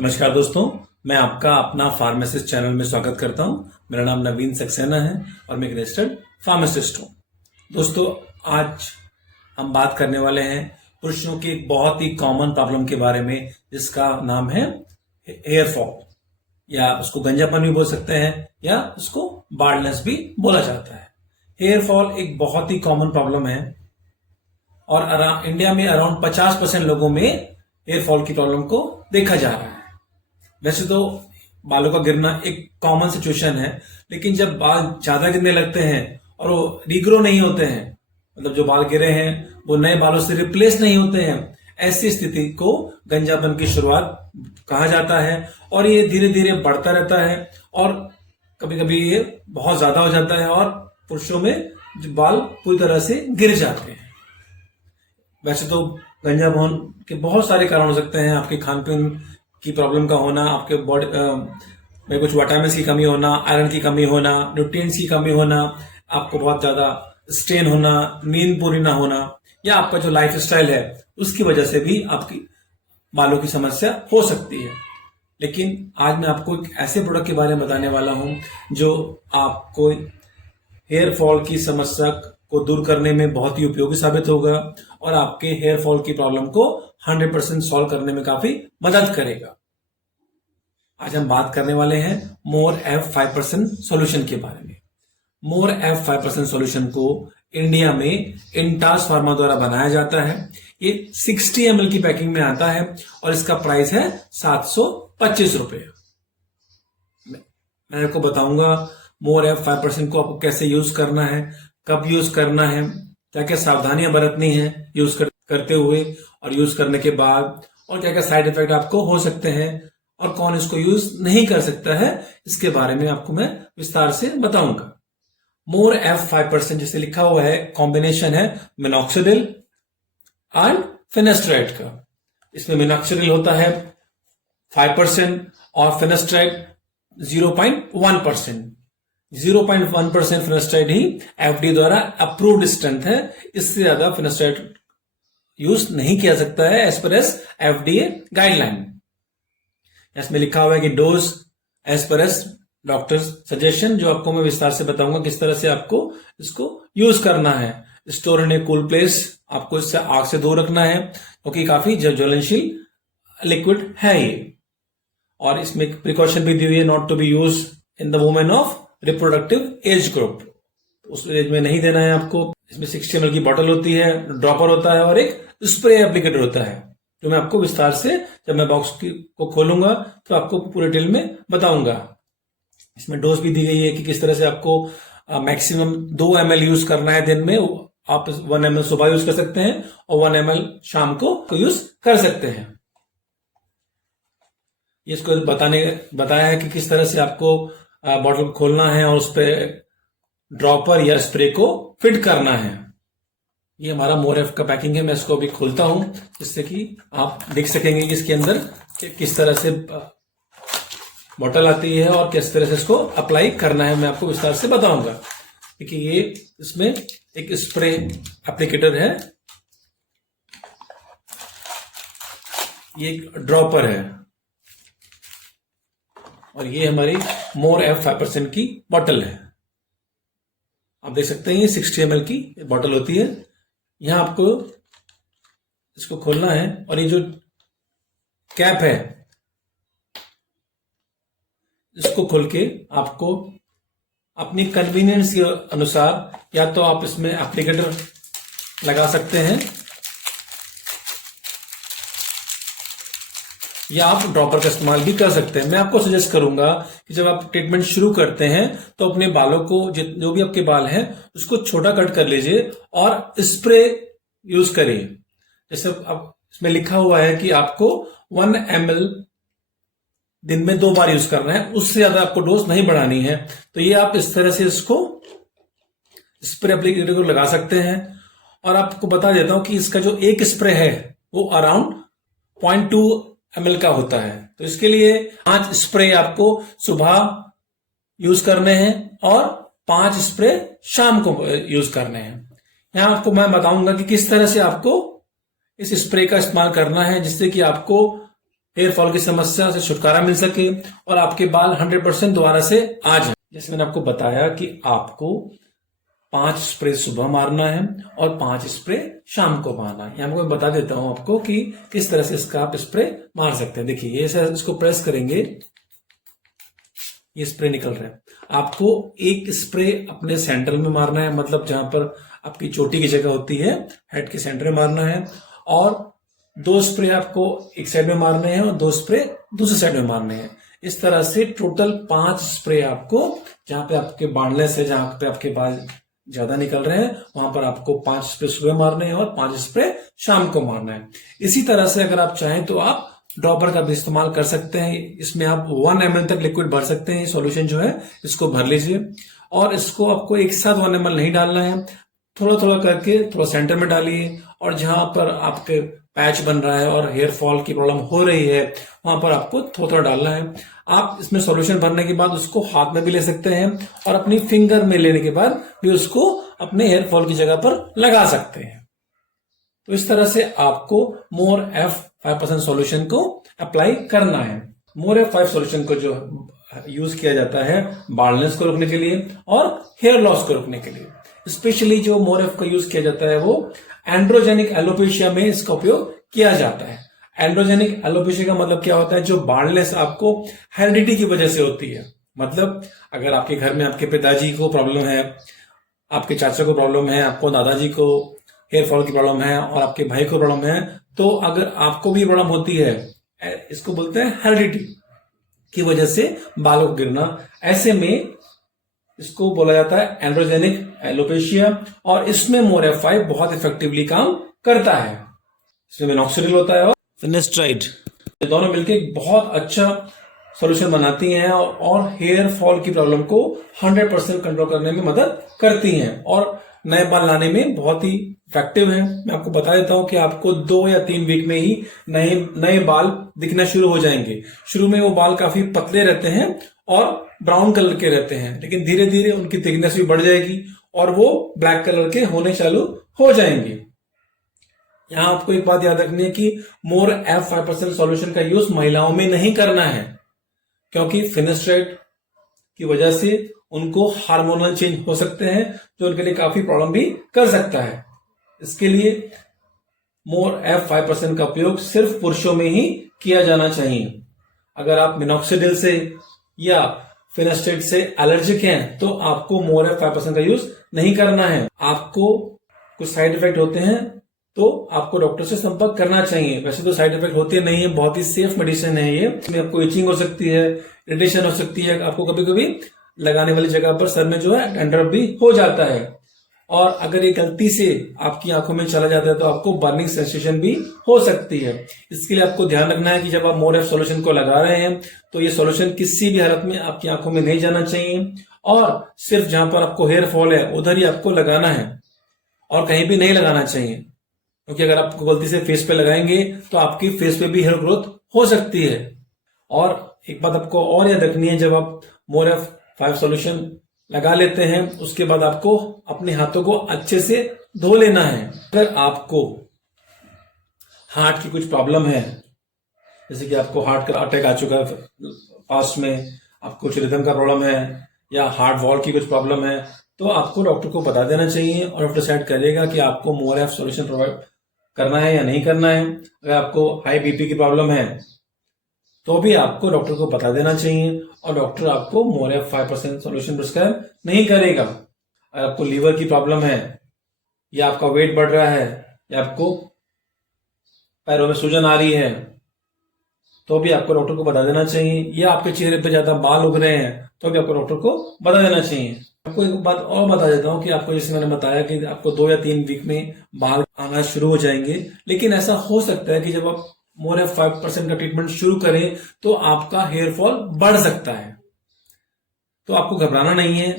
नमस्कार दोस्तों, मैं आपका अपना फार्मासिस्ट चैनल में स्वागत करता हूं। मेरा नाम नवीन सक्सेना है और मैं एक रजिस्टर्ड फार्मासिस्ट हूं। दोस्तों, आज हम बात करने वाले हैं पुरुषों की एक बहुत ही कॉमन प्रॉब्लम के बारे में, जिसका नाम है हेयर फॉल, या उसको गंजापन भी बोल सकते हैं या उसको बाल्डनेस भी बोला जाता है। हेयर फॉल एक बहुत ही कॉमन प्रॉब्लम है और इंडिया में अराउंड 50% लोगों में हेयर फॉल की प्रॉब्लम को देखा जा रहा है। वैसे तो बालों का गिरना एक कॉमन सिचुएशन है, लेकिन जब बाल ज्यादा गिरने लगते हैं और वो रीग्रो नहीं होते हैं, मतलब जो बाल गिरे हैं वो नए बालों से रिप्लेस नहीं होते हैं, ऐसी स्थिति को गंजापन की शुरुआत कहा जाता है। और ये धीरे धीरे बढ़ता रहता है और कभी कभी ये बहुत ज्यादा हो जाता है और पुरुषों में बाल पूरी तरह से गिर जाते हैं। वैसे तो गंजापन के बहुत सारे कारण हो सकते हैं। आपके खान पीन की प्रॉब्लम का होना, आपके बॉडी में कुछ विटामिन की कमी होना, आयरन की कमी होना, न्यूट्रिएंट्स की कमी होना, आपको बहुत ज्यादा स्ट्रेन होना, नींद पूरी ना होना, या आपका जो लाइफ स्टाइल है उसकी वजह से भी आपकी बालों की समस्या हो सकती है। लेकिन आज मैं आपको एक ऐसे प्रोडक्ट के बारे में बताने वाला हूं जो आपको हेयर फॉल की समस्या को दूर करने में बहुत ही उपयोगी साबित होगा और आपके हेयर फॉल की प्रॉब्लम को 100% सॉल्व करने में काफी मदद करेगा। आज हम बात करने वाले हैं मोर एफ 5% सॉल्यूशन के बारे में। मोर एफ 5% सॉल्यूशन को इंडिया में इंटास फार्मा द्वारा बनाया जाता है। ये 60 ml की पैकिंग में आता है और इसका प्राइस है 725 रुपए। मैं आपको बताऊंगा मोर एफ 5% को आपको कैसे यूज करना है, कब यूज करना है, क्या क्या सावधानियां बरतनी है यूज करते हुए और यूज करने के बाद, और क्या क्या साइड इफेक्ट आपको हो सकते हैं और कौन इसको यूज नहीं कर सकता है, इसके बारे में आपको मैं विस्तार से बताऊंगा। मोर एफ 5% जैसे लिखा हुआ है, कॉम्बिनेशन है मिनॉक्सिडिल एंड फिनेस्ट्राइड का। इसमें मिनॉक्सिडिल होता है 5% और फिनेस्ट्राइड 0.1%। 0.1% फिनेस्ट्राइड ही एफडीए द्वारा अप्रूव्ड स्ट्रेंथ है। इससे ज्यादा फिनेस्ट्राइड यूज नहीं किया सकता है as per as FDA guideline. इसमें लिखा हुआ है कि dose as per as doctor suggestion, जो आपको मैं विस्तार से बताऊंगा किस तरह से आपको इसको यूज करना है। Store in A cool place, आपको इससे आग से दूर रखना है क्योंकि काफी ज्वलनशील लिक्विड है ये। और इसमें एक प्रिकॉशन भी दी हुई है, not to be use in the women of reproductive age group. उस एज में नहीं देना है आपको। इसमें 60 ml की बॉटल होती है, ड्रॉपर होता है और एक स्प्रे एप्लीकेटर होता है, जो मैं आपको विस्तार से जब मैं बॉक्स को खोलूंगा तो आपको पूरे डिटेल में बताऊंगा। इसमें डोज भी दी गई है कि किस तरह से आपको मैक्सिमम 2 ml यूज करना है दिन में। आप 1 ml सुबह यूज कर सकते हैं और 1 ml शाम को यूज कर सकते हैं। इसको बताया है कि किस तरह से आपको बॉटल को खोलना है और उस पर ड्रॉपर या स्प्रे को फिट करना है। ये हमारा मोर एफ का पैकिंग है। मैं इसको अभी खोलता हूं जिससे कि आप देख सकेंगे कि इसके अंदर किस तरह से बॉटल आती है और किस तरह से इसको अप्लाई करना है, मैं आपको विस्तार से बताऊंगा। देखिए, ये इसमें एक स्प्रे एप्लीकेटर है, ये एक ड्रॉपर है और ये हमारी मोर एफ 5% की बॉटल है। आप देख सकते हैं ये 60 ml की बॉटल होती है। यहां आपको इसको खोलना है और ये जो कैप है इसको खोल के आपको अपनी कन्वीनियंस के अनुसार या तो आप इसमें एप्लीकेटर लगा सकते हैं या आप ड्रॉपर का इस्तेमाल भी कर सकते हैं। मैं आपको सजेस्ट करूंगा कि जब आप ट्रीटमेंट शुरू करते हैं तो अपने बालों को, जो भी आपके बाल हैं, उसको छोटा कट कर लीजिए और स्प्रे यूज करिए। जैसे अब इसमें लिखा हुआ है कि आपको 1 ml दिन में 2 बार यूज करना है, उससे ज्यादा आपको डोज नहीं बढ़ानी है। तो ये आप इस तरह से इसको स्प्रे एप्लीकेटर को लगा सकते हैं। और आपको बता देता हूं कि इसका जो एक स्प्रे है वो अराउंड 0.2 ml का होता है। तो इसके लिए 5 स्प्रे आपको सुबह यूज करने हैं और 5 स्प्रे शाम को यूज करने हैं। यहां आपको मैं बताऊंगा कि किस तरह से आपको इस स्प्रे का इस्तेमाल करना है जिससे कि आपको हेयर फॉल की समस्या से छुटकारा मिल सके और आपके बाल 100% दोबारा से आ जाए। जैसे मैंने आपको बताया कि आपको 5 स्प्रे सुबह मारना है और 5 स्प्रे शाम को मारना है। यहाँ मैं बता देता हूं आपको कि किस तरह से इसका आप स्प्रे मार सकते हैं। देखिए ये ऐसे इसको प्रेस करेंगे, ये स्प्रे निकल रहा है। आपको एक स्प्रे अपने सेंटर में मारना है, मतलब जहां पर आपकी चोटी की जगह होती है, हेड के सेंटर में मारना है, और 2 स्प्रे आपको एक साइड में मारने हैं और 2 स्प्रे दूसरे साइड में मारने हैं। इस तरह से टोटल 5 स्प्रे आपको, जहां पे आपके बार्डनेस है, जहां पे आपके बाल ज्यादा निकल रहे हैं, वहां पर आपको 5 स्प्रे सुबह मारने हैं और 5 स्प्रे शाम को मारना है। इसी तरह से अगर आप चाहें तो आप ड्रॉपर का भी इस्तेमाल कर सकते हैं। इसमें आप 1 ml तक लिक्विड भर सकते हैं। सॉल्यूशन जो है इसको भर लीजिए और इसको आपको एक साथ 1 ml नहीं डालना है, थोड़ा थोड़ा करके थोड़ा सेंटर में डालिए, और जहां पर आपके पैच बन रहा है और हेयर फॉल की प्रॉब्लम हो रही है वहां पर आपको थोड़ा थोड़ा डालना है। आप इसमें सॉल्यूशन भरने के बाद उसको हाथ में भी ले सकते हैं और अपनी फिंगर में लेने के बाद भी उसको अपने हेयर फॉल की जगह पर लगा सकते हैं। तो इस तरह से आपको मोर F5% सॉल्यूशन को अप्लाई करना है। मोर F5 सॉल्यूशन को जो यूज किया जाता है बाल्डनेस को रोकने के लिए और हेयर लॉस को रोकने के लिए। स्पेशली जो मोर F का यूज किया जाता है वो एंड्रोजेनिक एलोपेशिया में इसका उपयोग किया जाता है। एंड्रोजेनिक एलोपेशिया का मतलब क्या होता है? जो बाल्डनेस आपको हेरिडिटी की वजह से होती है। मतलब अगर आपके घर में आपके पिताजी को प्रॉब्लम है, आपके चाचा को प्रॉब्लम है, आपको दादाजी को हेयर फॉल की प्रॉब्लम है और आपके भाई को प्रॉब्लम है, तो अगर आपको भी प्रॉब्लम होती है, इसको बोलते हैं हेरिडिटी की वजह से बालों को गिरना, ऐसे में इसको बोला जाता है एंड्रोजेनिक एलोपेशिया। और इसमें मोर F5 बहुत इफेक्टिवली काम करता है। इसमें मिनॉक्सिडिल होता है और फिनेस्ट्राइड, दोनों मिलकर एक बहुत अच्छा सॉल्यूशन बनाती हैं और हेयर फॉल की प्रॉब्लम को 100% कंट्रोल करने में मदद करती हैं और नए बाल लाने में बहुत ही इफेक्टिव है। मैं आपको बता देता हूं कि आपको 2 या 3 वीक में ही नए बाल दिखना शुरू हो जाएंगे। शुरू में वो बाल काफी पतले रहते हैं और ब्राउन कलर के रहते हैं, लेकिन धीरे धीरे उनकी थिकनेस भी बढ़ जाएगी और वो ब्लैक कलर के होने चालू हो जाएंगे। यहां आपको एक बात याद रखनी है कि मोर F5% सॉल्यूशन का यूज महिलाओं में नहीं करना है, क्योंकि फिनेस्ट्राइड की वजह से उनको हार्मोनल चेंज हो सकते हैं जो उनके लिए काफी प्रॉब्लम भी कर सकता है। इसके लिए मोर F5% का उपयोग सिर्फ पुरुषों में ही किया जाना चाहिए। अगर आप मिनॉक्सिडिल से या फिनेस्ट्राइड से एलर्जिक हैं तो आपको मोर F5% का यूज नहीं करना है। आपको कुछ साइड इफेक्ट होते हैं तो आपको डॉक्टर से संपर्क करना चाहिए। वैसे तो साइड इफेक्ट होते नहीं है, बहुत ही सेफ मेडिसिन है ये। इसमें आपको इचिंग हो सकती है, इरिटेशन हो सकती है, आपको कभी कभी लगाने वाली जगह पर सर में जो है डैंड्रफ भी हो जाता है, और अगर ये गलती से आपकी आंखों में चला जाता है तो आपको बर्निंग सेंसेशन भी हो सकती है। इसके लिए आपको ध्यान रखना है कि जब आप मोर F सॉल्यूशन को लगा रहे हैं तो ये सॉल्यूशन किसी भी हालत में आपकी आंखों में नहीं जाना चाहिए और सिर्फ जहां पर आपको हेयर फॉल है उधर ही आपको लगाना है और कहीं भी नहीं लगाना चाहिए, क्योंकि अगर आपको गलती से फेस पे लगाएंगे तो आपकी फेस पे भी हेयर ग्रोथ हो सकती है। और एक बात आपको और याद रखनी है, जब आप मोर F5 सॉल्यूशन लगा लेते हैं उसके बाद आपको अपने हाथों को अच्छे से धो लेना है। अगर आपको हार्ट की कुछ प्रॉब्लम है, जैसे कि आपको हार्ट का अटैक आ चुका है पास्ट में, आपको कुछ रिदम का प्रॉब्लम है या हार्ट वॉल की कुछ प्रॉब्लम है, तो आपको डॉक्टर को बता देना चाहिए और डॉक्टर डिसाइड करेगा कि आपको मोर F सॉल्यूशन प्रोवाइड करना है या नहीं करना है। अगर आपको हाई बीपी की प्रॉब्लम है तो भी आपको डॉक्टर को बता देना चाहिए और डॉक्टर आपको मोर F5% सॉल्यूशन प्रिस्क्राइब नहीं करेगा। अगर आपको लीवर की प्रॉब्लम है या आपका वेट बढ़ रहा है या आपको पैरों में सूजन आ रही है तो भी आपको डॉक्टर को बता देना चाहिए, या आपके चेहरे पे ज्यादा बाल उग रहे हैं तो भी आपको डॉक्टर को बता देना चाहिए। आपको एक बात और बता देता हूं कि आपको, जैसे मैंने बताया कि आपको 2 या 3 वीक में बाल आना शुरू हो जाएंगे, लेकिन ऐसा हो सकता है कि जब आप मोर F5% का ट्रीटमेंट शुरू करें तो आपका हेयर फॉल बढ़ सकता है। तो आपको घबराना नहीं है।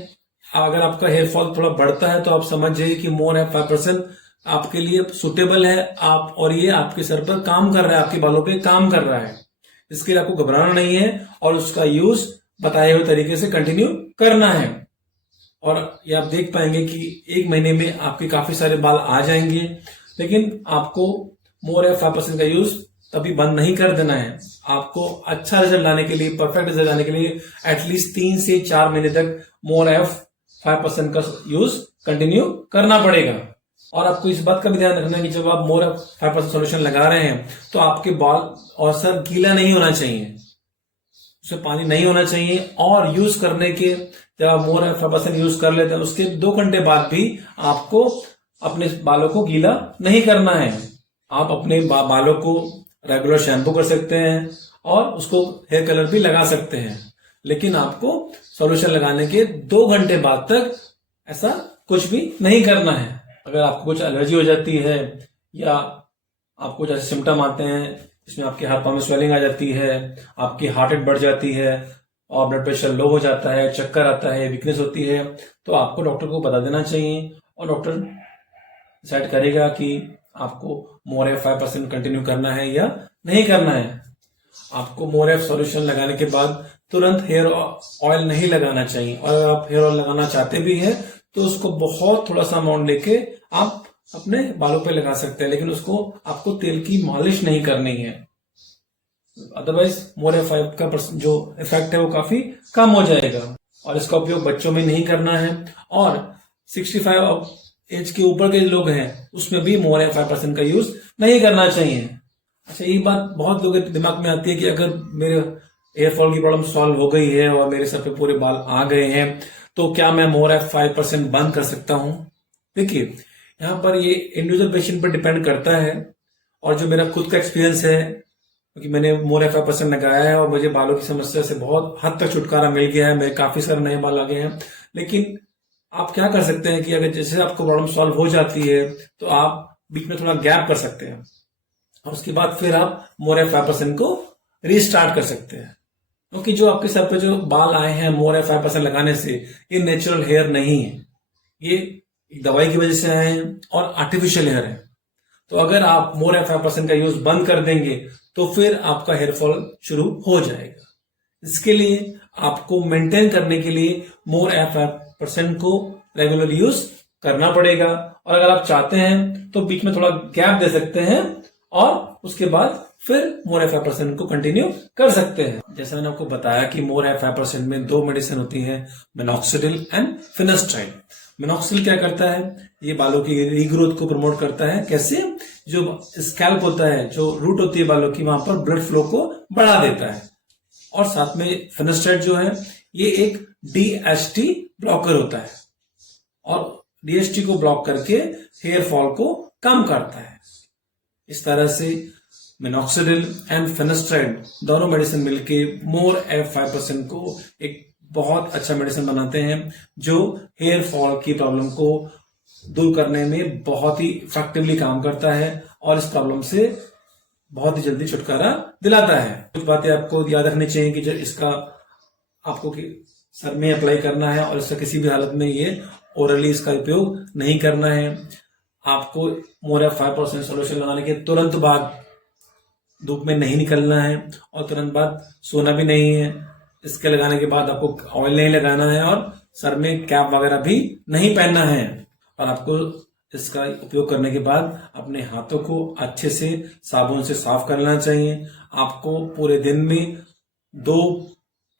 अगर आपका हेयर फॉल थोड़ा बढ़ता है तो आप समझ जाइए कि मोर F5% आपके लिए सुटेबल है, आप और ये आपके सर पर काम कर रहा है, आपके बालों पे काम कर रहा है। इसके लिए आपको घबराना नहीं है और उसका यूज बताए हुए तरीके से कंटिन्यू करना है। और ये आप देख पाएंगे कि 1 महीने में आपके काफी सारे बाल आ जाएंगे, लेकिन आपको मोर F5% का यूज तभी बंद नहीं कर देना है। आपको अच्छा रिजल्ट लाने के लिए, परफेक्ट रिजल्ट लाने के लिए एटलीस्ट 3 से 4 महीने तक मोर एफ 5% का यूज कंटिन्यू करना पड़ेगा। और आपको इस बात का भी ध्यान रखना है कि जब आप मोर एफ 5% सोल्यूशन लगा रहे हैं तो आपके बाल और सर गीला नहीं होना चाहिए, उसमें पानी नहीं होना चाहिए। और यूज करने के, जब आप मोर एफ 5% यूज कर लेते हैं उसके 2 घंटे बाद भी आपको अपने बालों को गीला नहीं करना है। आप अपने बालों को रेगुलर शैम्पू कर सकते हैं और उसको हेयर कलर भी लगा सकते हैं, लेकिन आपको सॉल्यूशन लगाने के 2 घंटे बाद तक ऐसा कुछ भी नहीं करना है। अगर आपको कुछ एलर्जी हो जाती है या आपको जैसे सिम्टम आते हैं इसमें आपके हाथ पांव में स्वेलिंग आ जाती है, आपकी हार्ट रेट बढ़ जाती है और ब्लड प्रेशर लो हो जाता है, चक्कर आता है, वीकनेस होती है, तो आपको डॉक्टर को बता देना चाहिए और डॉक्टर डिसाइड करेगा कि आपको मोर एफ 5% कंटिन्यू करना है या नहीं करना है। आपको मोर एफ सॉल्यूशन लगाने के बाद तुरंत हेयर ऑयल नहीं लगाना चाहिए, और अगर आप हेयर ऑयल लगाना चाहते भी हैं तो उसको बहुत थोड़ा सा अमाउंट लेके आप अपने बालों पे लगा सकते हैं, लेकिन उसको आपको तेल की मालिश नहीं करनी है। अदरवाइज मोर एफ 5 का जो इफेक्ट है वो काफी कम हो जाएगा। और इसका उपयोग बच्चों में नहीं करना है, और 65 एज के ऊपर के लोग हैं उसमें भी मोर एफ 5% का यूज नहीं करना चाहिए। अच्छा, ये बात बहुत लोगों के दिमाग में आती है कि अगर मेरे हेयर फॉल की प्रॉब्लम सॉल्व हो गई है और मेरे सर पे पूरे बाल आ गए हैं तो क्या मैं मोर एफ 5% बंद कर सकता हूं? देखिए, यहाँ पर ये इंडिविजुअल पेशेंट पर डिपेंड करता है, और जो मेरा खुद का एक्सपीरियंस है क्योंकि मैंने मोर एफ 5% लगाया है और मुझे बालों की समस्या से बहुत हद तक छुटकारा मिल गया है, मेरे काफी सारे नए बाल आ गए हैं। लेकिन आप क्या कर सकते हैं कि अगर जैसे आपको प्रॉब्लम सॉल्व हो जाती है तो आप बीच में थोड़ा गैप कर सकते हैं और उसके बाद फिर आप मोर एफ 5% को रीस्टार्ट कर सकते हैं, क्योंकि जो आपके सर पे जो बाल आए हैं मोर एफ 5% लगाने से ये नेचुरल हेयर नहीं है, ये एक दवाई की वजह से आए हैं और आर्टिफिशियल हेयर है। तो अगर आप मोर एफ 5% का यूज बंद कर देंगे तो फिर आपका हेयर फॉल शुरू हो जाएगा। इसके लिए आपको मेंटेन करने के लिए मोर एफ 5% को रेगुलर यूज करना पड़ेगा, और अगर आप चाहते हैं तो बीच में थोड़ा गैप दे सकते हैं और उसके बाद फिर मोर एफ 5% को कंटिन्यू कर सकते हैं। जैसे मैंने आपको बताया कि मोर एफ 5% में 2 मेडिसिन होती है, मिनॉक्सिडिल एंड फिनेस्ट्राइड। मिनॉक्सिडिल क्या करता है? ये बालों की रीग्रोथ को प्रमोट करता है। कैसे? जो स्कैल्प होता है, जो रूट होती है बालों की, वहां पर ब्लड फ्लो को बढ़ा देता है। और साथ में फिनेस्ट्राइड जो है ये एक डीएचटी ब्लॉकर होता है और डीएचटी को ब्लॉक करके हेयर फॉल को कम करता है। इस तरह से मिनॉक्सिडिल एंड फिनेस्ट्राइड दोनों मेडिसिन मिलके मोर एफ 5% को एक बहुत अच्छा मेडिसिन बनाते हैं जो हेयर फॉल की प्रॉब्लम को दूर करने में बहुत ही इफेक्टिवली काम करता है और इस प्रॉब्लम से बहुत ही जल्दी छुटकारा दिलाता है। कुछ बातें आपको याद रखनी चाहिए कि जब इसका आपको सर में अप्लाई करना है और इसका किसी भी हालत में ये ओरली इसका उपयोग नहीं करना है। आपको मोर एफ 5% सोल्यूशन लगाने के तुरंत बाद धूप में नहीं निकलना है और तुरंत बाद सोना भी नहीं है। इसके लगाने के बाद आपको ऑयल नहीं लगाना है और सर में कैप वगैरह भी नहीं पहनना है। और आपको इसका उपयोग करने के बाद अपने हाथों को अच्छे से साबुन से साफ करना चाहिए। आपको पूरे दिन में 2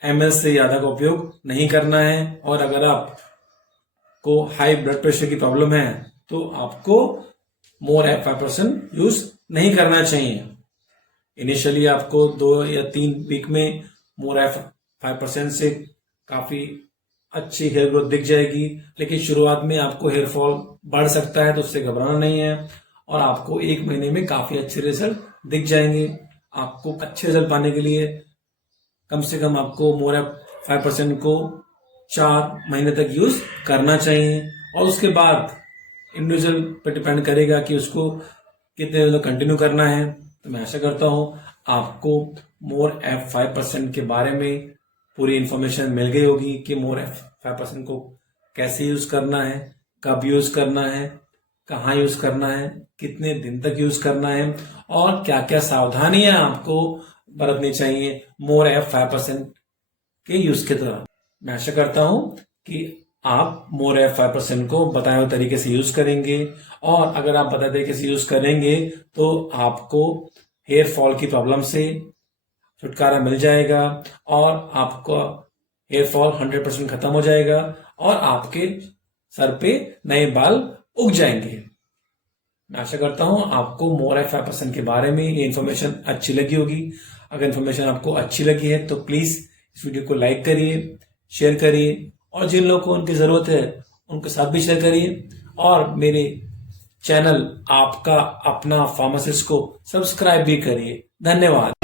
ml से ज्यादा का उपयोग नहीं करना है। और अगर आपको हाई ब्लड प्रेशर की प्रॉब्लम है तो आपको मोर एफ 5% यूज नहीं करना चाहिए। इनिशियली आपको 2 या 3 वीक में मोर एफ 5% से काफी अच्छी हेयर ग्रोथ दिख जाएगी, लेकिन शुरुआत में आपको हेयर फॉल बढ़ सकता है तो उससे घबराना नहीं है और आपको 1 महीने में काफी अच्छे रिजल्ट दिख जाएंगे। आपको अच्छे रिजल्ट पाने के लिए कम से कम आपको मोर एफ 5% को 4 महीने तक यूज करना चाहिए और उसके बाद इंडिविजुअल पे डिपेंड करेगा कि उसको कितने दिनों कंटिन्यू करना है। तो मैं आशा करता हूं आपको मोर एफ 5% के बारे में पूरी इंफॉर्मेशन मिल गई होगी कि मोर एफ 5% को कैसे यूज करना है, कब यूज करना है, कहाँ यूज करना है, कितने दिन तक यूज करना है और क्या क्या सावधानियां आपको बरतनी चाहिए मोर एफ 5% के यूज के दौरान। मैं आशा करता हूं कि आप मोर एफ 5% को बताए हुए तरीके से यूज करेंगे और अगर आप बताए तरीके से यूज करेंगे तो आपको हेयर फॉल की प्रॉब्लम से छुटकारा मिल जाएगा और आपका हेयर फॉल 100% खत्म हो जाएगा और आपके सर पे नए बाल उग जाएंगे। मैं आशा करता हूं आपको मोर एफ 5% के बारे में ये इन्फॉर्मेशन अच्छी लगी होगी। अगर इन्फॉर्मेशन आपको अच्छी लगी है तो प्लीज इस वीडियो को लाइक करिए, शेयर करिए और जिन लोगों को उनकी जरूरत है उनके साथ भी शेयर करिए और मेरे चैनल आपका अपना फार्मासिस्ट को सब्सक्राइब भी करिए। धन्यवाद।